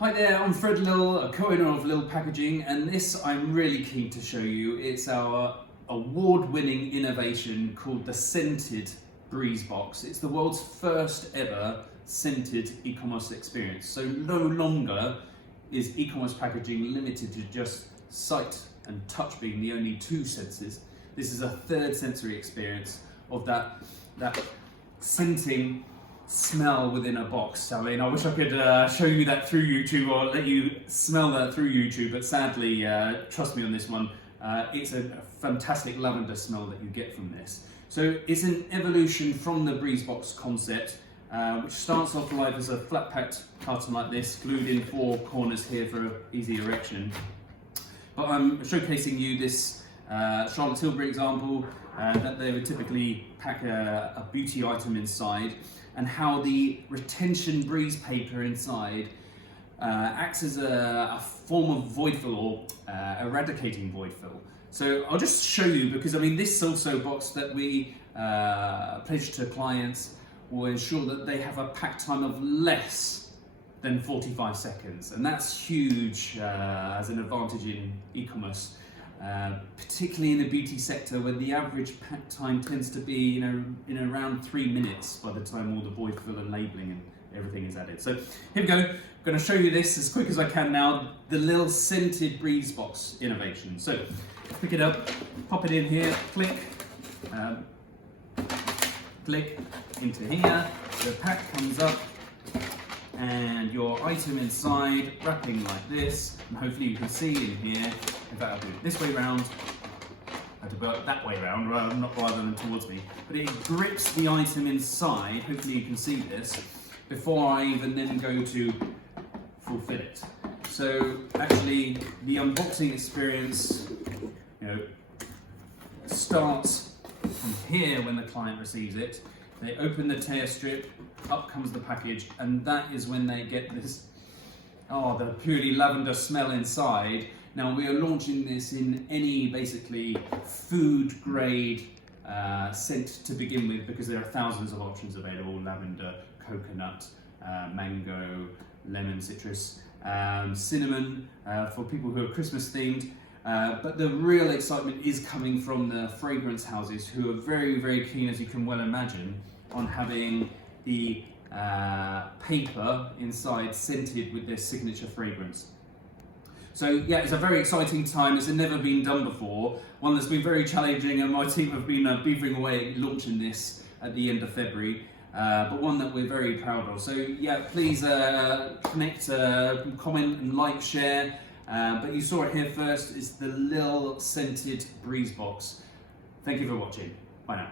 Hi there, I'm Fred Lill, a co-owner of Lill Packaging, and this I'm really keen to show you. It's our award-winning innovation called the Scented Breezebox. It's the world's first ever scented e-commerce experience. So no longer is e-commerce packaging limited to just sight and touch being the only two senses. This is a third sensory experience of that scenting smell within a box. I mean, I wish I could show you that through YouTube or let you smell that through YouTube, but sadly, trust me on this one, it's a fantastic lavender smell that you get from this. So it's an evolution from the Breezebox concept, which starts off life as a flat packed carton like this, glued in four corners here for easy erection. But I'm showcasing you this Charlotte Tilbury example, that they would typically pack a beauty item inside, and how the retention breeze paper inside acts as a form of void fill or eradicating void fill. So I'll just show you, because I mean this also box that we pledge to clients will ensure that they have a pack time of less than 45 seconds, and that's huge as an advantage in e-commerce. Particularly in the beauty sector, where the average pack time tends to be, in around 3 minutes by the time all the void fill and labelling and everything is added. So here we go. I'm going to show you this as quick as I can now. The Lill Scented Breezebox innovation. So pick it up, pop it in here, click into here. The pack comes up, and your item inside wrapping like this, and hopefully you can see in here. In fact, I'll do it this way round. I have to go that way round, rather than towards me. But it grips the item inside. Hopefully you can see this before I even then go to fulfill it. So actually, the unboxing experience, starts from here when the client receives it. They open the tear strip, up comes the package, and that is when they get this, the purely lavender smell inside. Now we are launching this in any basically food grade scent to begin with, because there are thousands of options available: lavender, coconut, mango, lemon, citrus, cinnamon for people who are Christmas themed. But the real excitement is coming from the fragrance houses, who are very, very keen, as you can well imagine, on having the paper inside scented with their signature fragrance. So yeah, it's a very exciting time. It's never been done before. One that's been very challenging, and my team have been beavering away launching this at the end of February. But one that we're very proud of. So yeah, please connect, comment and like, share. But you saw it here first. It's the Lill Scented Breezebox. Thank you for watching. Bye now.